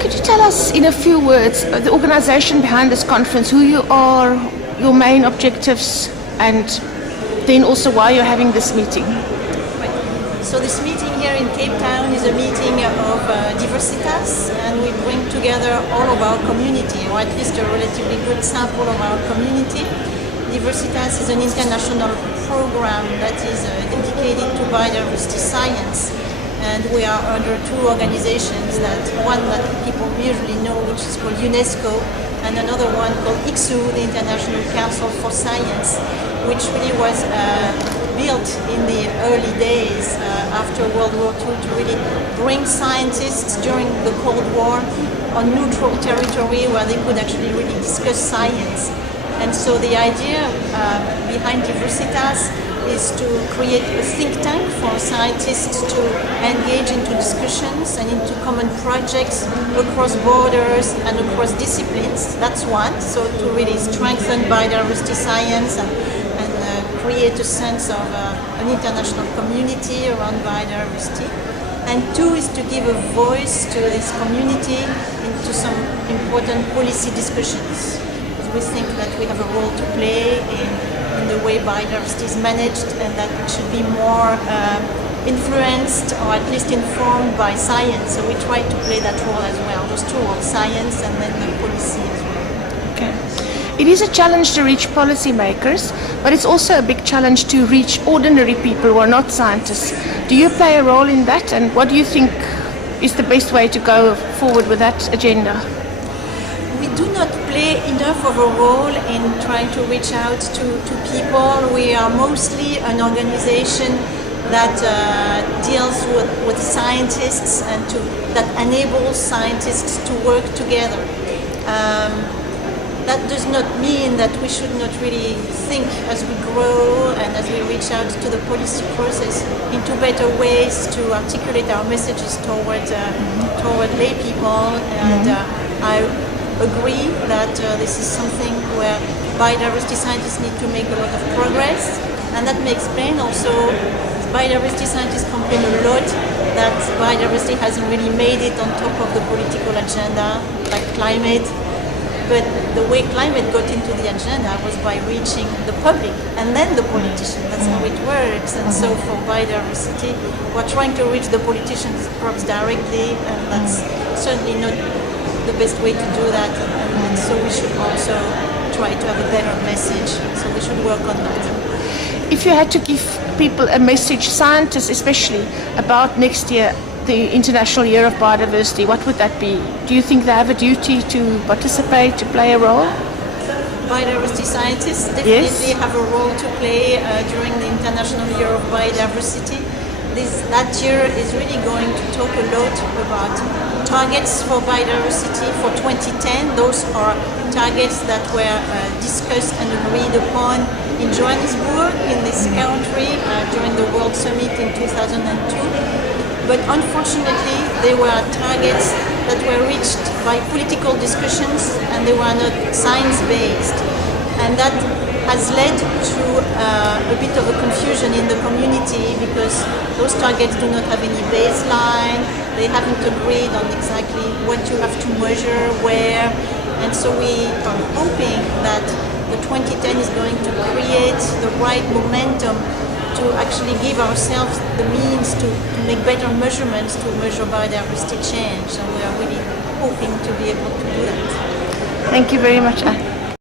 Could you tell us in a few words the organization behind this conference, who you are, your main objectives, and then also why you're having this meeting? So this meeting here in Cape Town is a meeting of Diversitas, and we bring together all of our community, or at least a relatively good sample of our community. Diversitas is an international program that is dedicated to biodiversity science, and we are under two organizations, one that people usually know, which is called UNESCO, and another one called ITCC, the International Council for Science, which really was built in the early days after World War II to really bring scientists during the Cold War on neutral territory where they could actually really discuss science. And so the idea behind Diversitas is to create a think tank for scientists to engage into discussions and into common projects across borders and across disciplines. That's one, so to really strengthen biodiversity science and create a sense of an international community around biodiversity. And two is to give a voice to this community into some important policy discussions. Because we think that we have a role to play in the way biodiversity is managed, and that it should be more influenced or at least informed by science. So we try to play that role as well, those two roles, science and then the policy as well. Okay. It is a challenge to reach policymakers, but it's also a big challenge to reach ordinary people who are not scientists. Do you play a role in that, and what do you think is the best way to go forward with that agenda? We do not play enough of a role in trying to reach out to people. We are mostly an organization that deals with scientists and that enables scientists to work together. That does not mean that we should not really think as we grow and as we reach out to the policy process into better ways to articulate our messages toward lay people. And I agree that this is something where biodiversity scientists need to make a lot of progress, and that may explain also biodiversity scientists complain a lot that biodiversity hasn't really made it on top of the political agenda, like climate. But the way climate got into the agenda was by reaching the public and then the politician. That's how it works. And so for biodiversity, we're trying to reach the politicians perhaps directly, and that's certainly not the best way to do that. And so we should also try to have a better message. So we should work on that. If you had to give people a message, scientists especially, about next year, the International Year of Biodiversity, what would that be? Do you think they have a duty to participate, to play a role? Biodiversity scientists definitely have a role to play during the International Year of Biodiversity. That year is really going to talk a lot about targets for biodiversity for 2010. Those are targets that were discussed and agreed upon in Johannesburg, in this country, during the World Summit in 2002. But unfortunately, they were targets that were reached by political discussions, and they were not science-based. And that has led to a bit of a confusion in the community, because those targets do not have any baseline, they haven't agreed on exactly what you have to measure, where. And so we are hoping that the 2010 is going to create the right momentum to actually give ourselves the means to make better measurements to measure biodiversity change, and we are really hoping to be able to do that. Thank you very much, Anne.